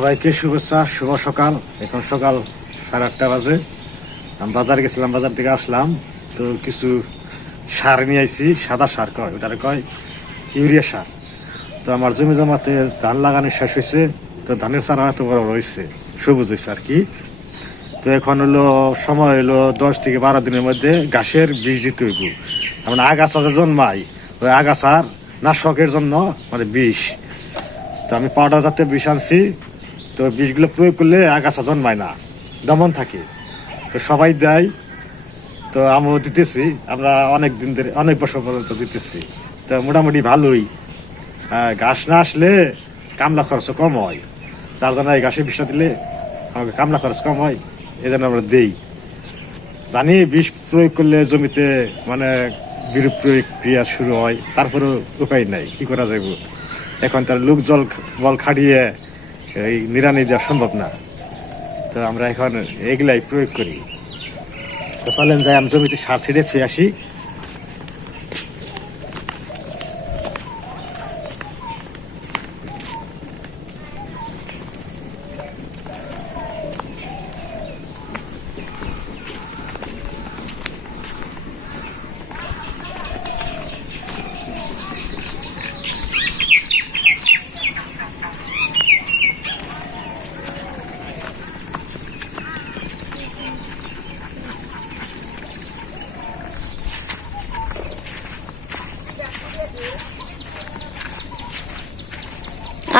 সবাইকে শুভেচ্ছা, শুভ সকাল। এখন সকাল 8:30 বাজে। আমি বাজারে গেছিলাম, বাজার থেকে আসলাম তো কিছু সার নিয়ে আইছি। সাদা সার কয়, ওটারে কয় ইউরিয়া সার। তো আমার জমি জমাতে ধান লাগানো শেষ হয়েছে, তো ধানের চারা এত বড় হয়েছে, সবুজ হয়েছে আর কি। তো এখন হলো সময় হলো 10 থেকে 12 দিনের মধ্যে ঘাসের বীজ দিতে হইব। মানে আগাছা যে জন্মায়, ওই আগাছার নাশকের জন্য মানে বিষ। তো আমি পাউডার জাতীয় বিষ আনছি। তো বিষগুলো প্রয়োগ করলে আগাছা জন্মায় না, দমন থাকে। তো সবাই দেয়, তো আমিও দিতেছি। আমরা অনেক দিন ধরে, অনেক বছর পর্যন্ত দিতেছি। তো মোটামুটি ভালোই। ঘাস না আসলে কামলা খরচ কম হয়, যার জন্য এই ঘাসের বিষটা দিলে আমাকে কামলা খরচ কম হয়, এই জন্য আমরা দেই। জানি বিষ প্রয়োগ করলে জমিতে মানে বিরূপ প্রক্রিয়া শুরু হয়, তারপরেও উপায় নাই, কি করা যাইব। এখন তার লোক জল বল খাটিয়ে এই নিড়ানি দেওয়া সম্ভব না। তো আমরা এখন এগুলাই প্রয়োগ করি। তো চলেন যাই, আমি জমিতে সার ছিঁড়ে ছুঁয়ে আসি।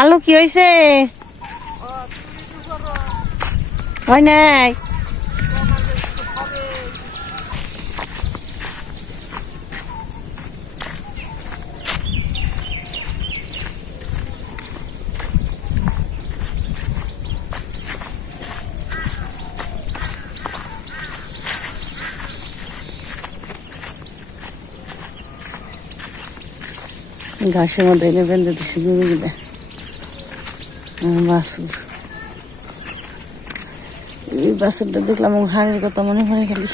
আলু কি হয়েছে? হয় নাই? ঘাসের মধ্যে এনে বেঁধে দিছি গরুগুলো। বাছুর, এই বাছুরটা দেখলাম হাড়ের কথা মনে হয় খালি।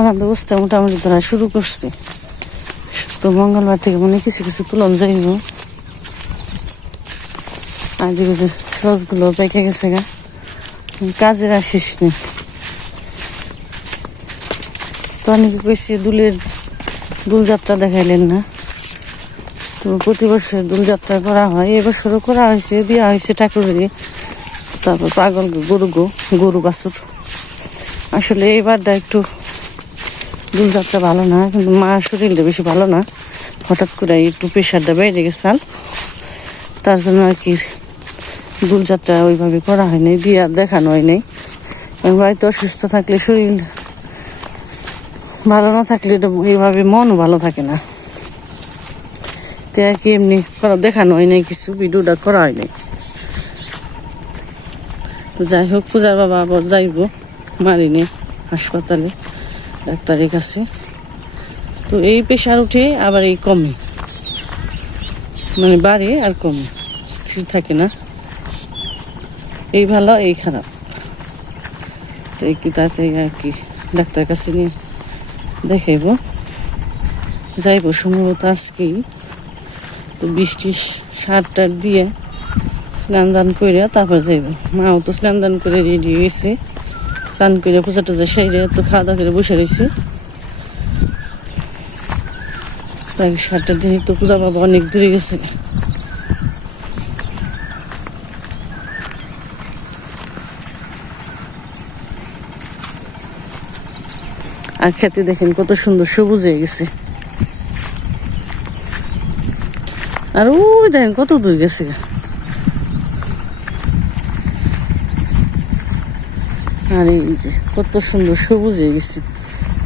আমার ব্যবস্থা মোটামুটি ধরা শুরু করছে। তো মঙ্গলবার থেকে মনে কিছু কিছু তুলন যাইব। আর দিকে যে সসগুলো পেকে গেছে গা, কাজের আসিস নি। তো অনেকে কইছি দুলযাত্রা দেখাইলেন না। তো প্রতি বছর দুলযাত্রা করা হয়, এবছরও করা হয়েছে, দেওয়া হয়েছে ঠাকুরের। তারপর পাগল গরু বাছুর। আসলে এইবারটা একটু দুলযাত্রা ভালো না, কিন্তু মার শরীরটা বেশি ভালো না। হঠাৎ করে একটু প্রেশারটা বেড়ে গেছে, তার জন্য আর কি দুলযাত্রা ওইভাবে করা হয় নাই, দিয়ে দেখানো হয় নাই। বাড়িতে অসুস্থ থাকলে, শরীর ভালো না থাকলে এইভাবে মনও ভালো থাকে না। তো আর কি এমনি দেখানো হয় নাই, কিছু ভিডিওটা করা হয় নাই। তো যাই হোক, পূজার বাবা আবার যাইব মারিনে হাসপাতালে, ডাক্তারের কাছে। তো এই প্রেশার উঠে আবার এই কমে, মানে বাড়ে আর কমে, স্থির থাকে না। এই ভালো এই খারাপ। তো এই কি তাড়াতাড়ি আর কি ডাক্তারের কাছে নিয়ে দেখাইব, যাইব সম্ভবত আজকেই। তো বৃষ্টি সার টার দিয়ে স্নান দান করে তারপর যাইব। মাও তো স্নান দান করে রেডি হয়েছে, স্নান করে পূজা টুজা সেরে তো খাওয়া দাওয়া করে বসে রয়েছে। তাই সারটা দিয়ে তো পূজা বাবা অনেক দূরে গেছে। আর খেতে দেখেন কত সুন্দর সবুজ হয়ে গেছে। আর ওই দেখেন কত দূর গেছে। আর এই যে কত সুন্দর সবুজ হয়ে গেছে।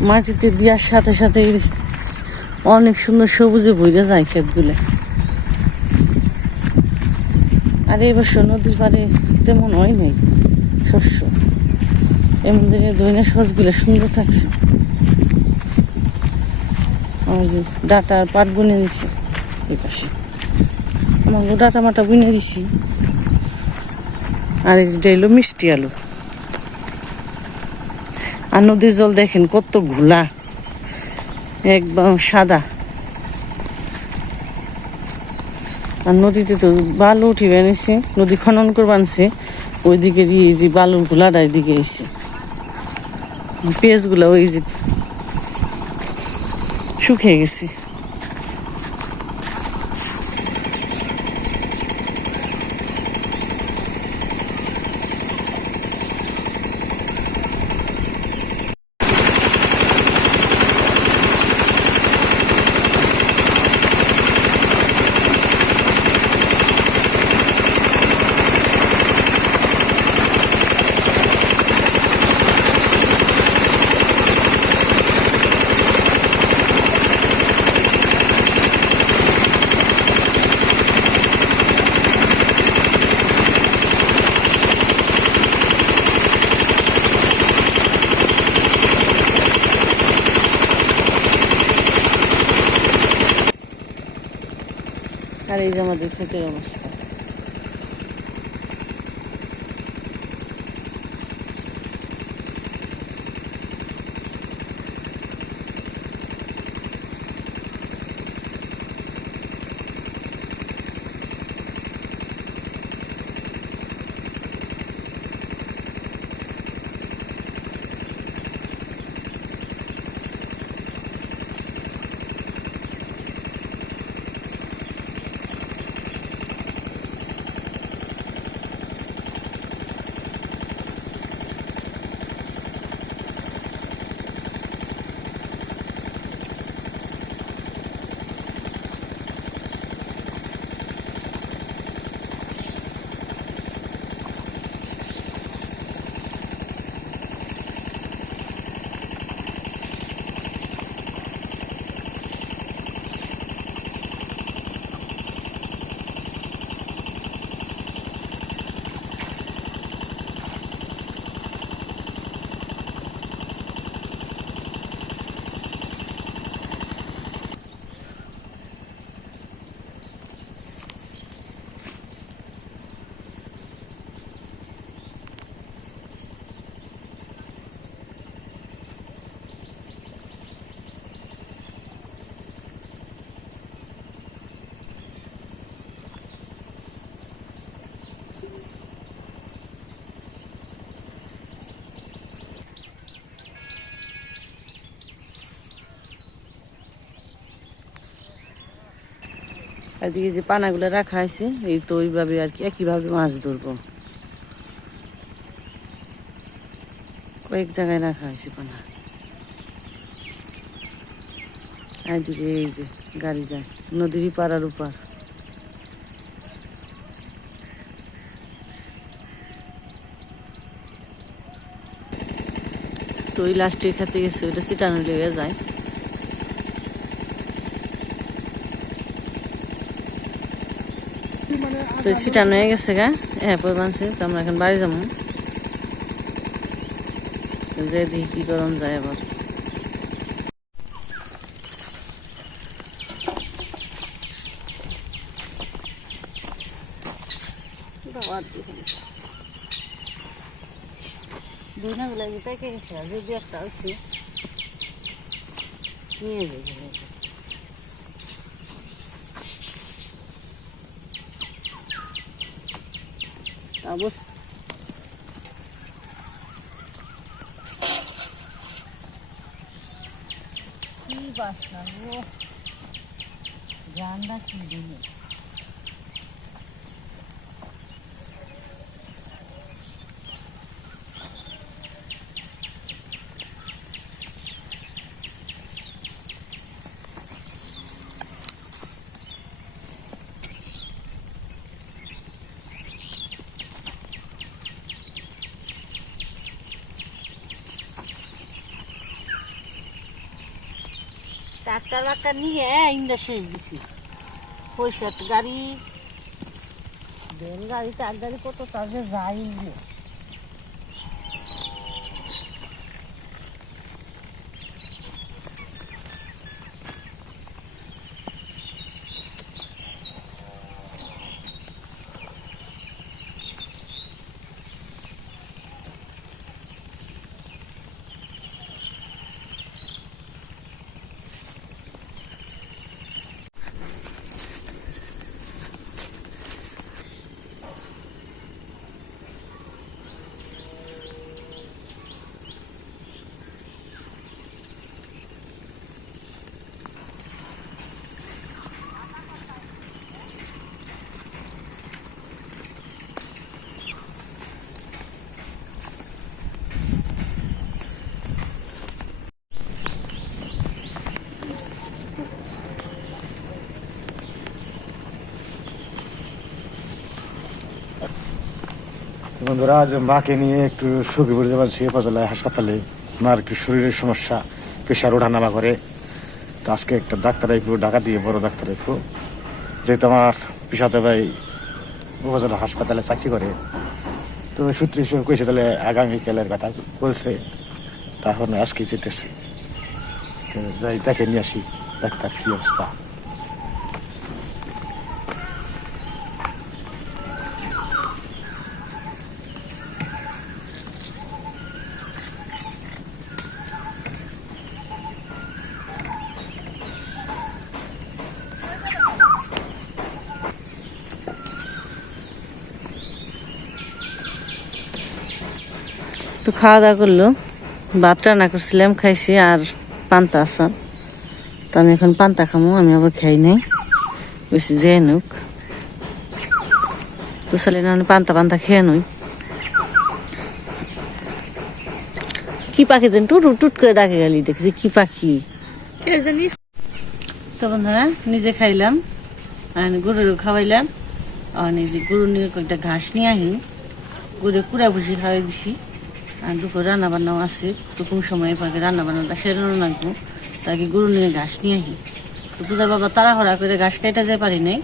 মাটিতে দেওয়ার সাথে সাথে অনেক সুন্দর সবুজে ভরে যায় ক্ষেতগুলো। আর এই বছর নদীর পাড়ে তেমন হয় নাই শস্য, এমন দিনে দৈনের সসগুলো সুন্দর থাকছে। ওই যে ডাটার পাট বুনে দিচ্ছে এই পাশে, আমাকে ডাটা মাটা বুনে দিছি। আর এটা হলো মিষ্টি আলু। আর নদীর জল দেখেন কত ঘোলা, একদম সাদা। আর নদীতে তো বালু উঠি বানিয়েছে, নদী খনন করে বানছে, ওইদিকে এই যে বালুর ঘোলাটা এদিকে এসে পেঁয়াজগুলো ওই যে শুকিয়ে গেছে। আর এই যে আমাদের ক্ষেতের অবস্থা। এদিকে যে পানাগুলো রাখা আছে, এই তো ওইভাবে আর কি একইভাবে মাছ ধরবো। কয়েক জায়গায় রাখা হয়েছে পানা। এদিকে এই যে গাড়ি যায় নদীর পাড়ার উপর। তো ওই লাস্টের খেতে গেছে, ওটা সিটানো লেগে যায়। তো সিটানো হয়ে গেছে গা, হ্যাঁ পর বানছে। তো আমরা এখন বাড়ি যাবো, যে দেখি কি করণ যায় আবার। দুই না গুলা পেকে গেছে, আর যদি একটা হয়েছে নিয়ে যাই। অবস্থা কি বাসনা গো, জানটা কি দিলে। ডাক্তার নিয়ে ইন্দা শেষ দিছি পয়সা গাড়ি গাড়িতে এক গাড়ি কত তাদের যাই নিয়ে বন্ধুরা আজ মাকে নিয়ে একটু সখীপুর যাবার ছিল ফজলায় হাসপাতালে। মার একটু শরীরের সমস্যা, প্রেশার ওঠানামা করে। তো আজকে একটা ডাক্তার আইফু, ঢাকা দিয়ে বড় ডাক্তার আইফু, যেহেতু আমার পিসাতে ভাই উপজেলা হাসপাতালে চাকরি করে। তো সূত্রে হিসেবে কইছে তাহলে আগামীকালের কথা বলছে, তাহলে আজকে যেতেছে। তো যাই তাকে নিয়ে আসি, ডাক্তার কি অবস্থা। তো খাওয়া দাওয়া করলো, ভাত রান্না করছিলাম খাইছি, আর পান্তা আসার। তো আমি এখন পান্তা খামো, আমি আবার খাই নাই, বেশি যে নুক তো চাইলে না পান্তা খেয়ে নই। কি পাখি যেন টুট টুট করে ডাকে গেলি, দেখছি কি পাখি তো বন্ধুরা। নিজে খাইলাম আর গরুরও খাওয়াইলাম, আর নিজে গরু নিয়ে কয়েকটা ঘাস নিয়ে আহি গরু কুড়া ভুষি খাওয়াই দিছি। আর দুপুর রান্না বান্নাও আছে, তো কোন সময় পাকে রান্না বান্নাটা সেরানো লাগবো, তাকে গরু নিয়ে ঘাস নিয়ে আহি। তো পূজার বাবা তাড়াহড়া করে ঘাস কাইটা যায় পারি নাই,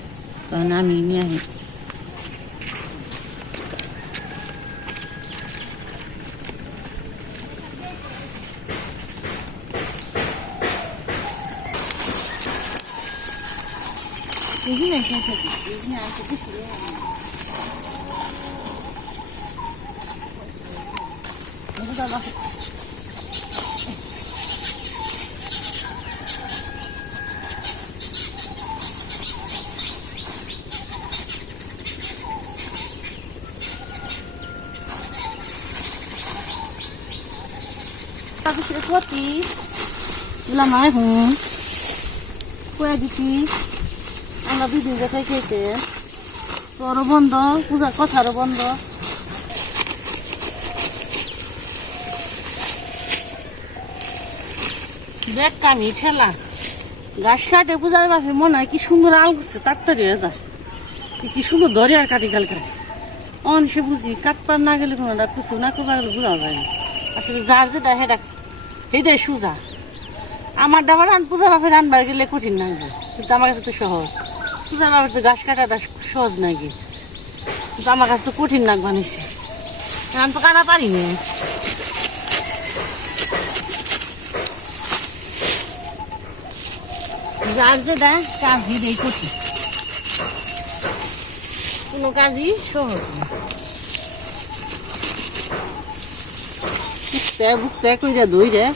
তখন আমি নিয়ে আহি। Poti, ulah mai hum, kue gitu, anda bikin kita kete, suara bondo, puja kota bondo. Bek kami cela, gas kate puja apa mana, ki sundur algus, tak terjadi. Ki sundur dori ar kati kal kati. On sebuji, kat par nageli kono, dak pusuna ko bagal puja apa. Asal jar je dah hedak. এটাই সোজা। আমার ডাবার run পূজা বাপের রান্নার গেলে কঠিন লাগবে, কিন্তু আমার কাছে তো সহজ। পূজা বাপের তো গাছ কাটাটা সহজ নাকি, কিন্তু আমার কাছে তো কঠিন লাগবে নিছি, আমি তো কাটা পারি না। যার যেটা কাজ দিলেই কঠিন, কোনো কাজই সহজ না। বুকতে কইরা দই রে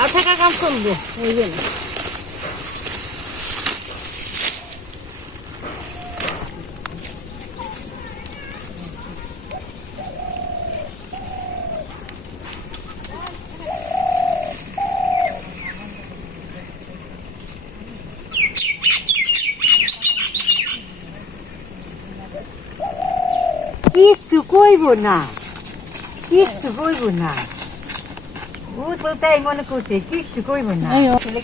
আর থাকা কাম চলবো, ওই জন্য কিচ্ছু কইব না, কিচ্ছু কইব না। ভূত তাই মনে করছে কিচ্ছু কইব না,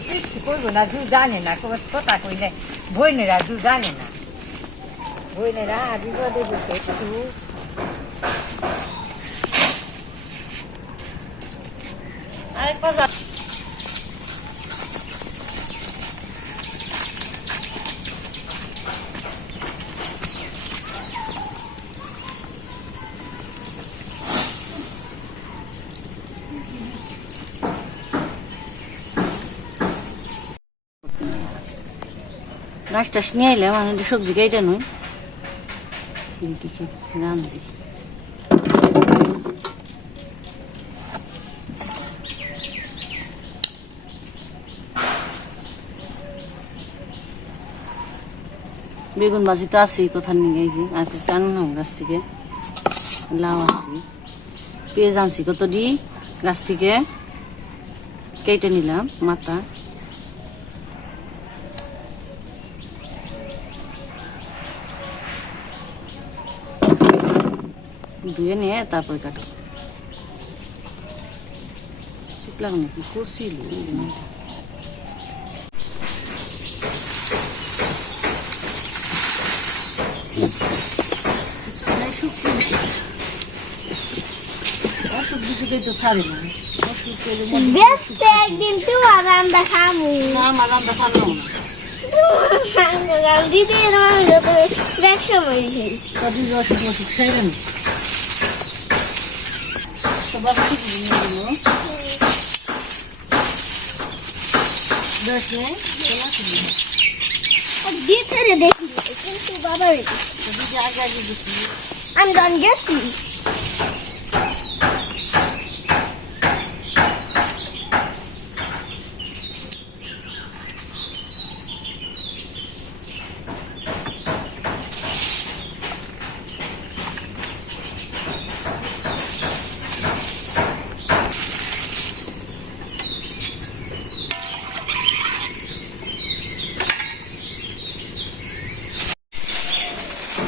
কিচ্ছু কইব না। জু জানে না, কথা কইলে বইনেরা জু জানে না, বইনেরা বিপদে বলছে একটু আরেক বাজার গাছ টাছ নিয়ে এলাম আমি একটু সবজি কেটে নই রান্না বেগুন ভাজি তো আছেই কোথার নিয়ে গেছি আর একটু আনলাম গাছ থেকে লাউ আছি পেঁয়াজ আনছি কত দি গাছ থেকে কেটে নিলাম মাথা ধুয়ে নিয়ে তারপরে কাটো শুকলাম নাকি কষিল তো সারি না দেখতে একদিন তোমার রান্না খামু না আমার রান্না পারলাম না দিদি একশো মরিছে কদিন অসুখ মসুখ খাইবেন তো বাবা ঠিক দশ নেই দিতে দেখি কিন্তু বাবা দিদি আগে আগে দিচ্ছি আমি গান গেছি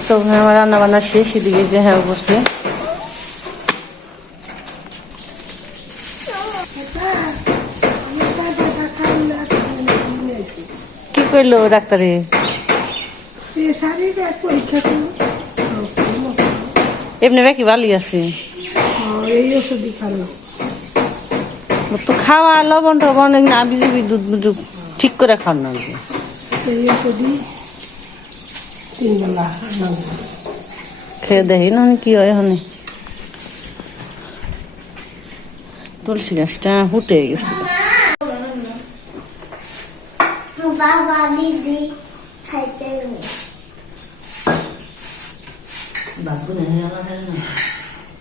তো আমার রান্না বান্না শেষ এদিকে যে হ্যাঁ করছে কি করলো ডাক্তারে এমনি বাকি ভালোই আছে তো খাওয়া লবণ টবণ না বিজিবি দুধ মুজুক ঠিক করে খান না খেয়ে দেখি না কি হয় এখানে তুলসী গাছটা ফুটে গেছে বাবা দিদি খাইতে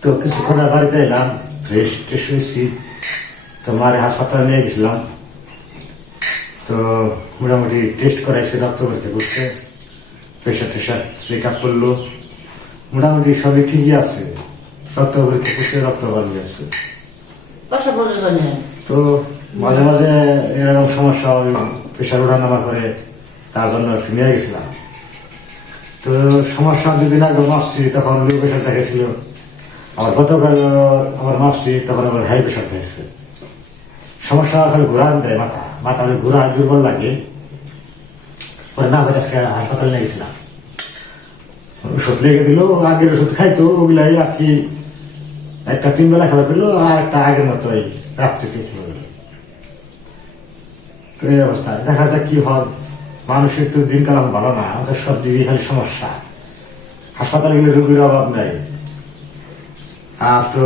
তো কিছুক্ষণ বাড়িতে এলাম ফ্রেশ ট্রেশ হয়েছি তোমার হাসপাতালে নিয়ে গেছিলাম তো মোটামুটি টেস্ট করাইছে রক্ত পরীক্ষা করছে প্রেশার টেশার চেক আপ করলো মোটামুটি সবই ঠিকই আছে রক্ত পরীক্ষা করছে রক্ত ভালো আছে তো মাঝে মাঝে এরকম সমস্যা ওই প্রেশার ওঠানামা করে তার জন্য একটু নিয়ে গেছিলাম তো সমস্যা দুদিন আগে মাপছি তখন লো প্রেশার দেখেছিল আবার গতকাল আবার মাপছি তখন আবার হাই প্রেশার দেখেছে সমস্যা খালি ঘোরান দেয় মাথা মাথা ঘোরা দুর্বল লাগে পরে না হয়ে আজকে হাসপাতালে নিয়ে গেছিলাম ওষুধ লেগে দিল আগের ওষুধ খাইতো ওগুলাই আর কি একটা 3 বেলা খাবার পেলো আর একটা আগের মতো এই রাত্রিতে খেয়ে গেল তো এই অবস্থা দেখা যাক কি হয় মানুষের তো দিনকাল ভালো না আমাদের সব দিকে খালি সমস্যা হাসপাতালে গেলে রোগীর অভাব নাই আর তো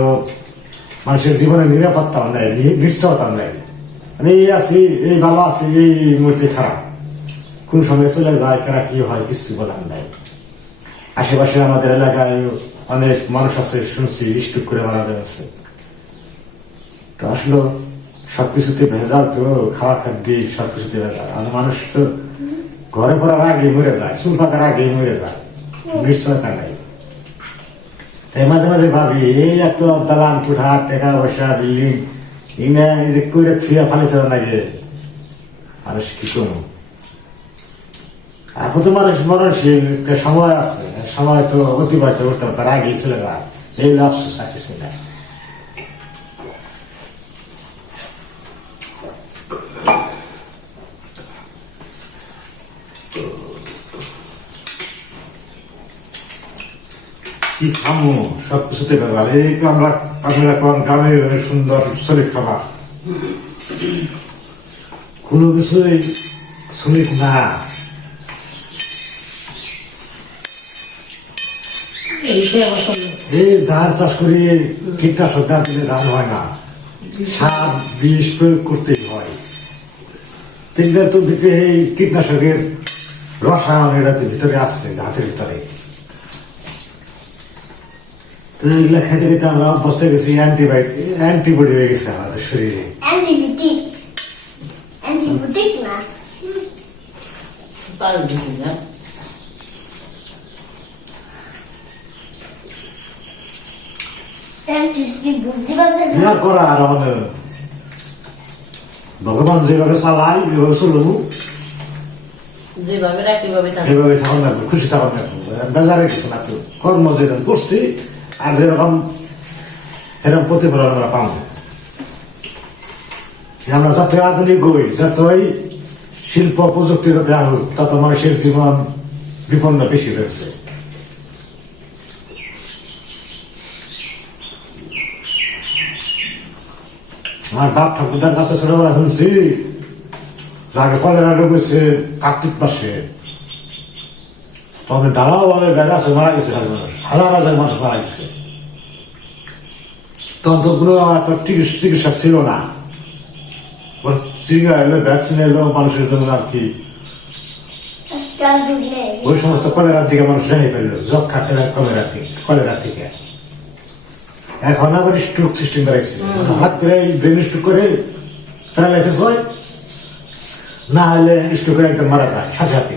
মানুষের জীবনে নিরাপত্তাও নেই নিশ্চয়তাও নেই মানে এই আছি এই ভালো আছি এই মুহূর্তে খারাপ কোন সময় চলে যায় কারা কি হয় কিছু বলার নাই আশেপাশে আমাদের এলাকায় অনেক মানুষ আছে শুনছি স্ট্রোক করে মারা যাচ্ছে তো আসলে সবকিছুতে ভেজাল তো খাওয়া খাদ্য সবকিছুতে ভেজাল আর মানুষ তো ঘরে পড়ার আগে মরে যায় চুল পাতার আগে মরে যায় নিশ্চয়তা নাই তাই মাঝে মাঝে ভাবি এই এত দালান কুঠা টাকা পয়সা বিল্ডিং ইনা এই যে করে থুয়া ফালি চলা লাগে মানুষ কি করবো এখন তো মানুষ মরণশীল সময় আছে সময় তো অতিবাহিত করতে হবে তার আগেই চলে যায় এই আফসোস আর কিছু না কি খামো সবকিছুতে ব্যাপার এই তো আমরা আপনারা কোন গ্রামের সুন্দর শরীর খাবার কোনো কিছুই শরীর না এই ধান চাষ করি কীটনাশক না দিলে ধান হয় না সার বিষ প্রয়োগ করতেই হয় তিনটা তো ভিতরে এই কীটনাশকের রসায়ন এটা তো ভিতরে আসছে হাতের ভিতরে। তো এগুলো খেতে খেতে আমরা অভ্যস্ত হয়ে গেছি, অ্যান্টিবডি হয়ে গেছে আমাদের শরীরে। অ্যান্টিবায়োটিক অ্যান্টিবায়োটিক না পাল দিবি না অ্যান্টিবায়োটিক বুদ্ধি বাজে কি আর করা, আর আমাদের ভগবান যেভাবে চালাই এভাবে চলবো, যেভাবে রাখি ভাবে থাকবে। এভাবে থাকুন লাগবে, খুশি থাকুন লাগবে, বেজারে কিছু না। তো কর্ম যেরকম করছি আর যেরকম এরকম প্রতিফলন আমরা পাবো। আমরা যতই আধুনিক হই, যতই শিল্প প্রযুক্তির দেওয়া হোক, তত মানুষের জীবন বিপন্ন বেশি রয়েছে। আমার বাপ ঠাকুরদার কাছে ছোটবেলা শুনছি আগে কলেরা ঢুকেছে কার্তিক মাসে, তবে ডালাও ভাবে বেড়া আছে, মারা গেছে মানুষ, হাজার হাজার মানুষ মারা গেছে। তখন তো কোনো এত চিকিৎসা ছিল না, চিকিৎসা এলো, ভ্যাকসিন এলো মানুষের জন্য আর কি। আজকাল যুগে ওই সমস্ত কলেরার দিকে মানুষ রেহাই পেলো, যক্ষা কলেরা থেকে। এখন আবার স্ট্রোক সিস্টেম করেছে, হঠাৎ করে ব্রেন স্ট্রোক করে প্যারালাইসিস হয়, না হলে স্ট্রোক করে একদম মারা যায় সাথে সাথে।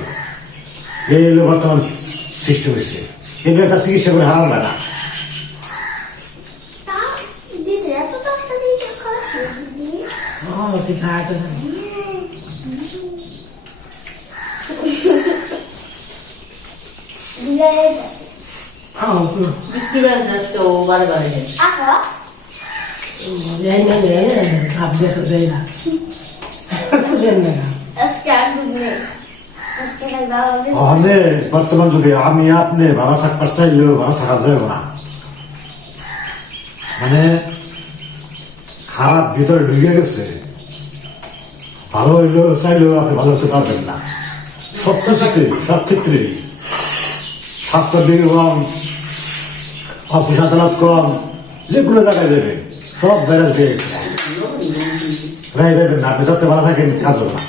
এই হলো বর্তমান সিস্টেম হয়েছে, এগুলো তার চিকিৎসা করে হারাম না। তা দিদি এত তাড়াতাড়ি খারাপ হয়ে দিদি তুই খাওয়াতে বিলাই আছে বৃষ্টি বেড়েছে আজকে, ও বারে বারে আহা আজকে আর দুধ নেই আজকে খাই বাবা বেশ তাহলে বর্তমান যুগে আমি আপনি ভালো থাকবার চাইলেও ভালো থাকা যাবে না, মানে খারাপ ভিতরে ঢুকে গেছে। ভালো হইলেও চাইলেও আপনি ভালো হতে পারবেন না, সব কিছুতে সব ক্ষেত্রে। স্বাস্থ্যের দিকে কম, অফিস আদালত কম, যেগুলো জায়গায় যাবে সব ব্যারাজ হয়ে গেছে। প্রাইভেট না, আপনি যত ভালো থাকেন কাজও না।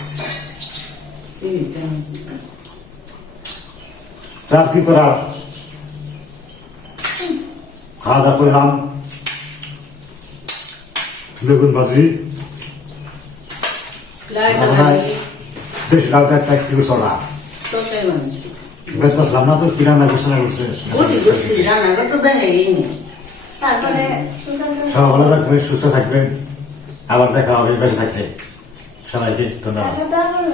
তার কি করার, খাওয়া দাওয়া করলাম, বেগুন ভাজি, বেশ লাউ একটা একটু চলা বেতলাম না। তো কি রান্না করছে না করছে, তারপরে সব ভালো থাকবেন, সুস্থ থাকবেন, আবার দেখা হবে বেঁচে থাকলে। সবাইকে ধন্যবাদ। তারপরে